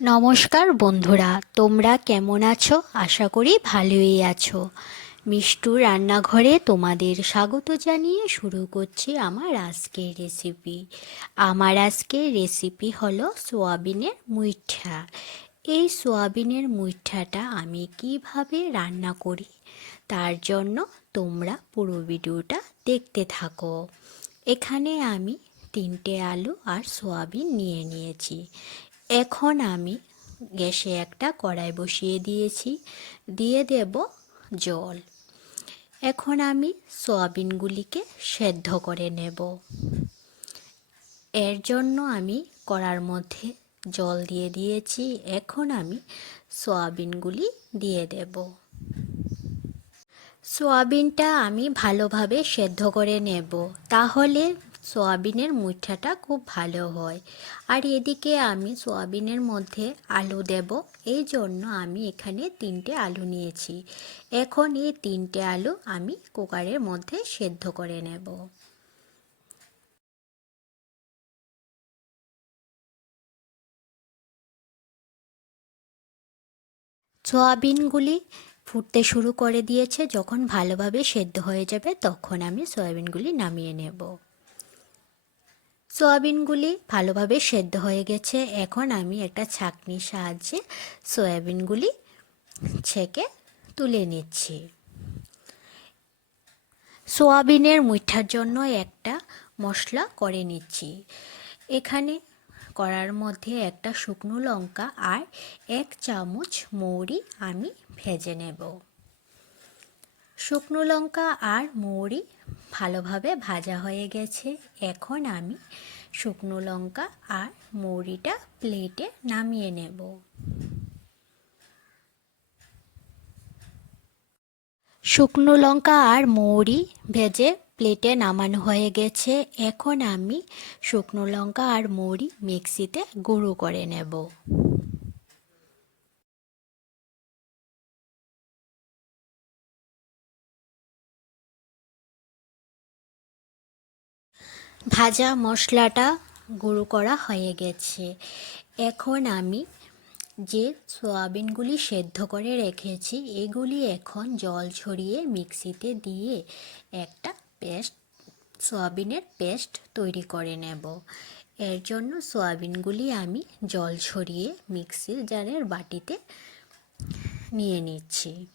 নমস্কার বন্ধুরা, তোমরা কেমন আছো? আশা করি ভালোই আছো। মিষ্টু রান্নাঘরে তোমাদের স্বাগত জানিয়ে শুরু করছি আমার আজকের রেসিপি আমার আজকের রেসিপি হলো সোয়াবিনের মুইঠা। এই সোয়াবিনের মুইঠাটা আমি কীভাবে রান্না করি, তার জন্য তোমরা পুরো ভিডিওটা দেখতে থাকো। এখানে আমি তিনটে আলু আর সোয়াবিন নিয়ে নিয়েছি। এখন আমি গ্যাসে একটা কড়াই বসিয়ে দিয়েছি, দিয়ে দেব জল। এখন আমি সয়াবিনগুলিকে সেদ্ধ করে নেব। এর জন্য আমি কড়ার মধ্যে জল দিয়ে দিয়েছি। এখন আমি সয়াবিনগুলি দিয়ে দেব। সোয়াবিনটা আমি ভালোভাবে সেদ্ধ করে নেব। তাহলে সোয়াবিনের মুঠাটা খুব ভালো হয়। আর এদিকে আমি সোয়াবিনের মধ্যে আলু দেব। এই জন্য আমি এখানে তিনটে আলু নিয়েছি। এখন এই তিনটে আলু আমি কুকারের মধ্যে সেদ্ধ করে নেব। সোয়াবিনগুলি ফুটতে শুরু করে দিয়েছে। যখন ভালোভাবে সেদ্ধ হয়ে যাবে, তখন আমি সয়াবিনগুলি নামিয়ে নেব। সয়াবিনগুলি ভালোভাবে সেদ্ধ হয়ে গেছে। এখন আমি একটা ছাঁকনির সাহায্যে সয়াবিনগুলি ছেঁকে তুলে নিচ্ছি। সোয়াবিনের মুঠার জন্য একটা মশলা করে নিচ্ছি। এখানে করার মধ্যে একটা শুকনো লঙ্কা আর এক চামচ মৌরি আমি ভেজে নেব। শুকনো লঙ্কা আর মৌরি ভালোভাবে ভাজা হয়ে গেছে। এখন আমি শুকনো লঙ্কা আর মৌরিটা প্লেটে নামিয়ে নেব। শুকনো লঙ্কা আর মৌরি ভেজে প্লেটে নামানো হয়ে গেছে। এখন আমি শুকনো লঙ্কা আর মৌরি মিক্সিতে গুঁড়ো করে নেব। ভাজা মশলাটা গুঁড়ো করা হয়ে গেছে। এখন আমি যে সয়াবিনগুলি সেদ্ধ করে রেখেছি, এগুলি এখন জল ছড়িয়ে মিক্সিতে দিয়ে একটা পেস্ট, সয়াবিনের পেস্ট তৈরি করে নেব। এর জন্য সয়াবিনগুলি আমি জল ছড়িয়ে মিক্সির জারের বাটিতে নিয়ে নিচ্ছি।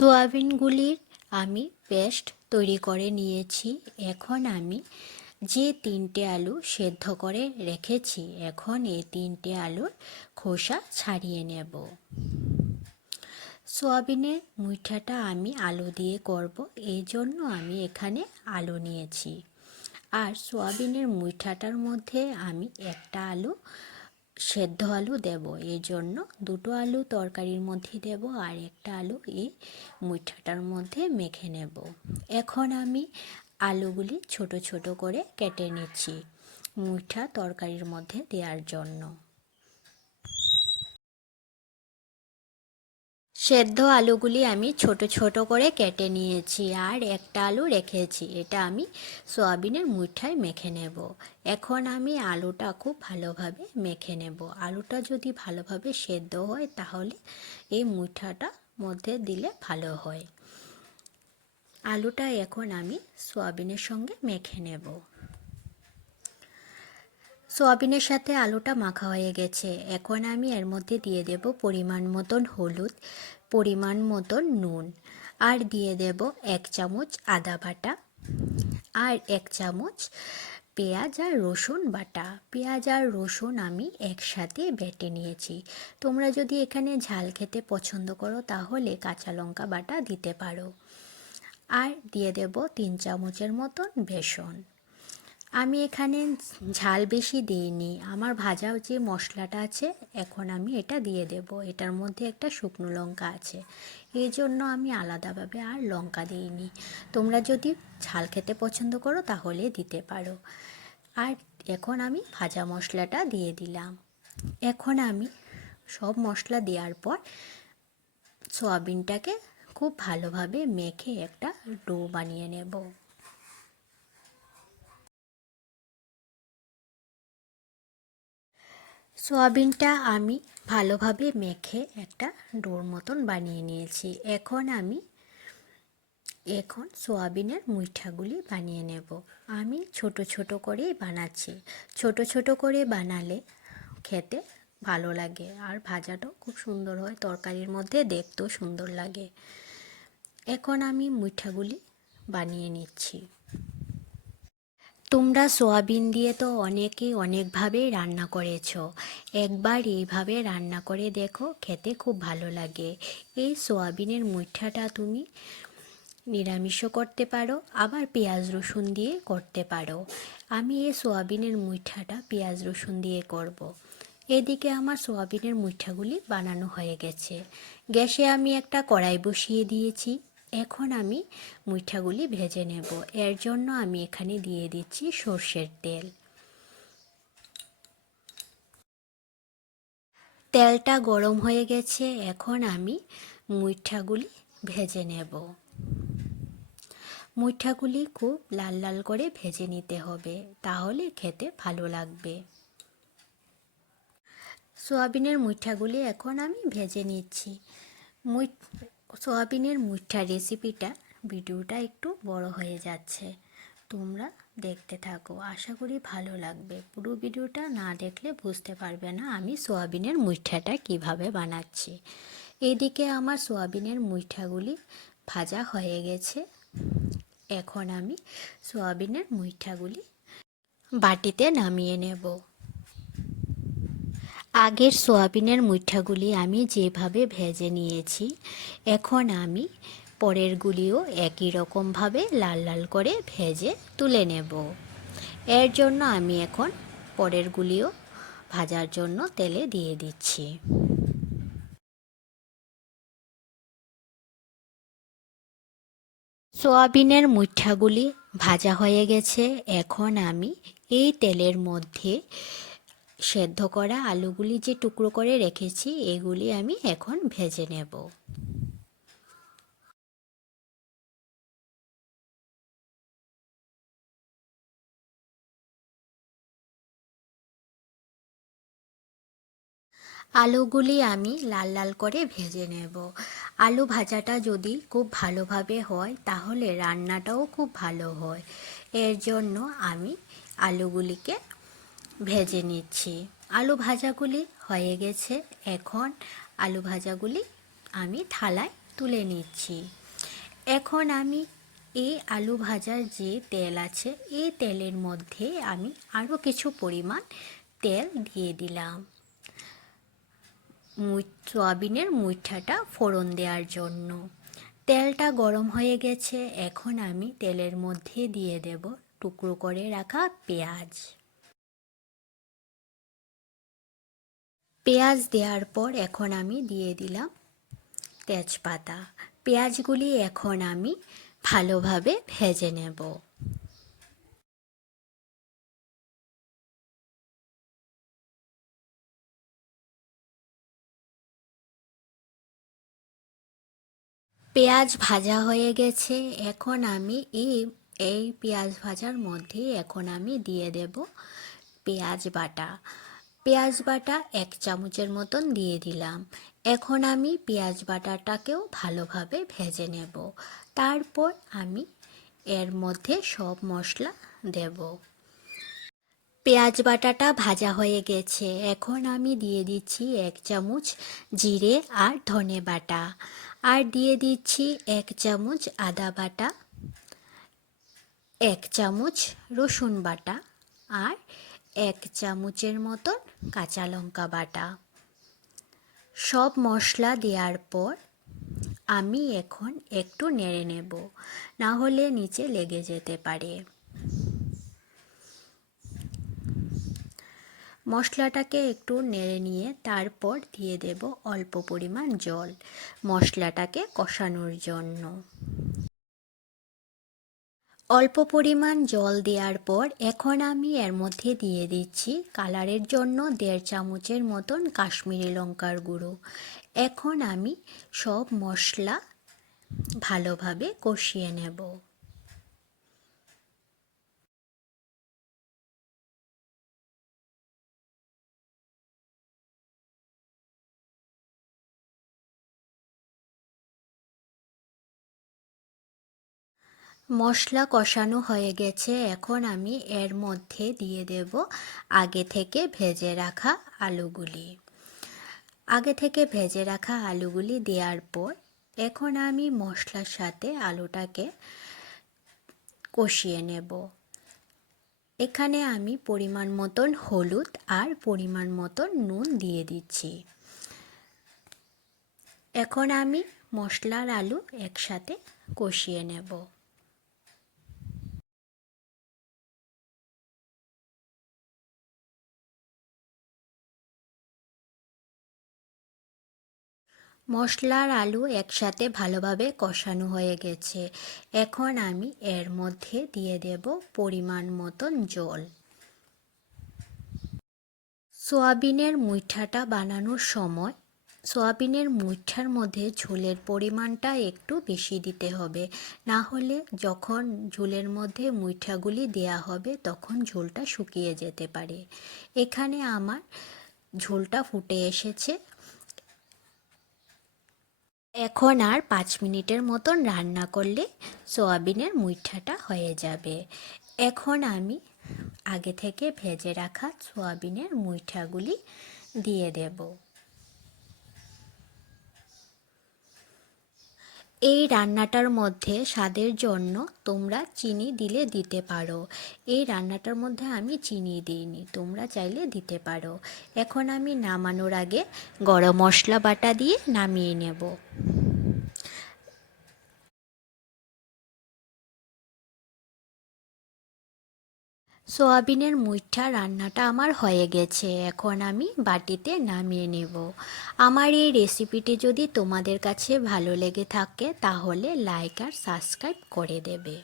সোয়াবিনগুলির আমি পেস্ট তৈরি করে নিয়েছি। এখন আমি যে তিনটে আলু সেদ্ধ করে রেখেছি, এখন এই তিনটে আলুর খোসা ছাড়িয়ে নেব। সোয়াবিনের মুইঠাটা আমি আলু দিয়ে করব, এই জন্য আমি এখানে আলু নিয়েছি। আর সোয়াবিনের মুইঠাটার মধ্যে আমি একটা আলু সেদ্ধ আলু দেব। এই জন্য দুটো আলু তরকারির মধ্যে দেব আর একটা আলু এই মুঠাটার মধ্যে মেখে নেব। এখন আমি আলুগুলি ছোট ছোট করে কেটে নিচ্ছি মুঠা তরকারির মধ্যে দেওয়ার জন্য। সেদ্ধ আলুগুলি আমি ছোট ছোট করে কেটে নিয়েছি আর একটা আলু রেখেছি। এটা আমি সোয়াবিনের মুঠায় মেখে নেব। এখন আমি আলুটা খুব ভালোভাবে মেখে নেব। আলুটা যদি ভালোভাবে সেদ্ধ হয় তাহলে এই মুঠাটা মধ্যে দিলে ভালো হয়। আলুটা এখন আমি সোয়াবিনের সঙ্গে মেখে নেব। সোয়াবিনের সাথে আলুটা মাখা হয়ে গেছে। এখন আমি এর মধ্যে দিয়ে দেব পরিমাণ মতন হলুদ, পরিমাণ মতন নুন আর দিয়ে দেব এক চামচ আদা বাটা আর এক চামচ পেঁয়াজ আর রসুন বাটা। পেঁয়াজ আর রসুন আমি একসাথে বেটে নিয়েছি। তোমরা যদি এখানে ঝাল খেতে পছন্দ করো, তাহলে কাঁচা লঙ্কা বাটা দিতে পারো। আর দিয়ে দেব তিন চামচের মতন বেসন। আমি এখানে ঝাল বেশি দিইনি। আমার ভাজা যে মশলাটা আছে, এখন আমি এটা দিয়ে দেব। এটার মধ্যে একটা শুকনো লঙ্কা আছে। এই জন্য আমি আলাদাভাবে আর লঙ্কা দিইনি। তোমরা যদি ঝাল খেতে পছন্দ করো, তাহলে দিতে পারো। আর এখন আমি ভাজা মশলাটা দিয়ে দিলাম। এখন আমি সব মশলা দেওয়ার পর সয়াবিনটাকে খুব ভালোভাবে মেখে একটা ডো বানিয়ে নেব। সোয়াবিনটা আমি ভালোভাবে মেখে একটা ডোর মতন বানিয়ে নিয়েছি। এখন আমি, এখন সোয়াবিনের মুইঠাগুলি বানিয়ে নেব। আমি ছোট ছোট করেই বানাচ্ছি। ছোট ছোট করে বানালে খেতে ভালো লাগে আর ভাজাটাও খুব সুন্দর হয়। তরকারির মধ্যে দেখতেও সুন্দর লাগে। এখন আমি মুইঠাগুলি বানিয়ে নিচ্ছি। তোমরা সোয়াবিন দিয়ে তো অনেকেই অনেকভাবেই রান্না করেছ। একবার এইভাবে রান্না করে দেখো, খেতে খুব ভালো লাগে। এই সোয়াবিনের মুইঠাটা তুমি নিরামিষও করতে পারো, আবার পেঁয়াজ রসুন দিয়ে করতে পারো। আমি এই সোয়াবিনের মুইঠাটা পেঁয়াজ রসুন দিয়ে করব। এদিকে আমার সোয়াবিনের মুইঠাগুলি বানানো হয়ে গেছে। গ্যাসে আমি একটা কড়াই বসিয়ে দিয়েছি। এখন আমি মুইঠাগুলি ভেজে নেব। এর জন্য আমি এখানে দিয়ে দিচ্ছি সর্ষের তেল। তেলটা গরম হয়ে গেছে, এখন আমি মুইঠাগুলি ভেজে নেব। মুইঠাগুলি খুব লাল লাল করে ভেজে নিতে হবে, তাহলে খেতে ভালো লাগবে। সোয়াবিনের মুইঠাগুলি এখন আমি ভেজে নিচ্ছি। মুই সোয়াবিনের মুইঠা রেসিপিটা ভিডিওটা একটু বড় হয়ে যাচ্ছে। তোমরা দেখতে থাকো। আশা করি ভালো লাগবে। পুরো ভিডিওটা না দেখলে বুঝতে পারবে না আমি সোয়াবিনের মুইঠাটা কীভাবে বানাচ্ছি। এদিকে আমার সোয়াবিনের মুইঠাগুলি ভাজা হয়ে গেছে। এখন আমি সোয়াবিনের মুইঠাগুলি বাটিতে নামিয়ে নেব। আগের সোয়াবিনের মুইঠাগুলি আমি যেভাবে ভেজে নিয়েছি, এখন আমি পরেরগুলিও একই রকমভাবে লাল লাল করে ভেজে তুলে নেব। এর জন্য আমি এখন পরেরগুলিও ভাজার জন্য তেলে দিয়ে দিচ্ছি। সোয়াবিনের মুঠাগুলি ভাজা হয়ে গেছে, এখন আমি এই তেলের মধ্যে সেদ্ধ করা আলুগুলি যে টুকরো করে রেখেছি, এগুলি আমি এখন ভেজে নেব। আলুগুলি আমি লাল লাল করে ভেজে নেব। আলু ভাজাটা যদি খুব ভালোভাবে হয়, তাহলে রান্নাটাও খুব ভালো হয়। এর জন্য আমি আলুগুলিকে ভেজে নিচ্ছি। আলু ভাজাগুলি হয়ে গেছে। এখন আলু ভাজাগুলি আমি থালায় তুলে নিচ্ছি। এখন আমি এই আলু ভাজার যে তেল আছে, এই তেলের মধ্যে আমি আরও কিছু পরিমাণ তেল দিয়ে দিলাম। সয়াবিনের মুইঠাটা ফোড়ন দেওয়ার জন্য। তেলটা গরম হয়ে গেছে। এখন আমি তেলের মধ্যে দিয়ে দেব টুকরো করে রাখা পেঁয়াজ। পেঁয়াজ দেওয়ার পর এখন আমি দিয়ে দিলাম তেজপাতা। পেঁয়াজগুলি এখন আমি ভালোভাবে ভেজে নেব। পেঁয়াজ ভাজা হয়ে গেছে। এখন আমি এই এই পেঁয়াজ ভাজার মধ্যে এখন আমি দিয়ে দেব পেঁয়াজ বাটা। পেঁয়াজ বাটা এক চামচের মতন দিয়ে দিলাম। এখন আমি পেঁয়াজ বাটাটাকেও ভালোভাবে ভেজে নেব। তারপর আমি এর মধ্যে সব মশলা দেব। পেঁয়াজ বাটাটা ভাজা হয়ে গেছে। এখন আমি দিয়ে দিচ্ছি এক চামচ জিরে আর ধনে বাটা। আর দিয়ে দিচ্ছি এক চামচ আদা বাটা, এক চামচ রসুন বাটা আর এক চামচের মতন কাঁচা লঙ্কা বাটা। সব মশলা দেওয়ার পর আমি এখন একটু নেড়ে নেব, না হলে নিচে লেগে যেতে পারে। মশলাটাকে একটু নেড়ে নিয়ে তারপর দিয়ে দেব অল্প পরিমাণ জল, মশলাটাকে কষানোর জন্য। অল্প পরিমাণ জল দেওয়ার পর এখন আমি এর মধ্যে দিয়ে দিচ্ছি কালারের জন্য দেড় চামচের মতন কাশ্মীরি লঙ্কার গুঁড়ো। এখন আমি সব মশলা ভালোভাবে কষিয়ে নেব। মশলা কষানো হয়ে গেছে। এখন আমি এর মধ্যে দিয়ে দেব আগে থেকে ভেজে রাখা আলুগুলি। আগে থেকে ভেজে রাখা আলুগুলি দেওয়ার পর এখন আমি মশলার সাথে আলুটাকে কষিয়ে নেব। এখানে আমি পরিমাণ মতন হলুদ আর পরিমাণ মতন নুন দিয়ে দিচ্ছি। এখন আমি মশলার আলু একসাথে কষিয়ে নেব। মশলার আলু একসাথে ভালোভাবে কষানো হয়ে গেছে। এখন আমি এর মধ্যে দিয়ে দেব পরিমাণ মতন জল। সোয়াবিনের মুইঠাটা বানানোর সময় সোয়াবিনের মুইঠার মধ্যে ঝোলের পরিমাণটা একটু বেশি দিতে হবে। না হলে যখন ঝোলের মধ্যে মুইঠাগুলি দেয়া হবে তখন ঝোলটা শুকিয়ে যেতে পারে। এখানে আমার ঝোলটা ফুটে এসেছে। এখন আর পাঁচ মিনিটের মতন রান্না করলে সোয়াবিনের মুইঠাটা হয়ে যাবে। এখন আমি আগে থেকে ভেজে রাখা সোয়াবিনের মুইঠাগুলি দিয়ে দেব। এই রান্নাটার মধ্যে স্বাদের জন্য তোমরা চিনি দিলে দিতে পারো। এই রান্নাটার মধ্যে আমি চিনি দিইনি, তোমরা চাইলে দিতে পারো। এখন আমি নামানোর আগে গরম মশলা বাটা দিয়ে নামিয়ে নেব। সোয়াবিনের মুইঠা রান্নাটা আমার হয়ে গেছে। এখন আমি বাটিতে নামিয়ে নেব। আমার এই রেসিপিটি যদি তোমাদের কাছে ভালো লেগে থাকে, তাহলে লাইক আর সাবস্ক্রাইব করে দেবে।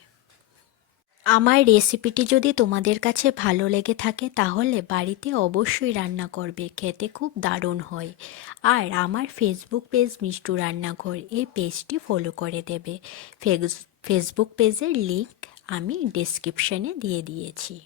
আমার রেসিপিটি যদি তোমাদের কাছে ভালো লেগে থাকে, তাহলে বাড়িতে অবশ্যই রান্না করবে। খেতে খুব দারুণ হয়। আর আমার ফেসবুক পেজ মিষ্টু রান্নাঘর, এই পেজটি ফলো করে দেবে। ফেসবুক পেজের লিঙ্ক আমি ডিসক্রিপশানে দিয়ে দিয়েছি।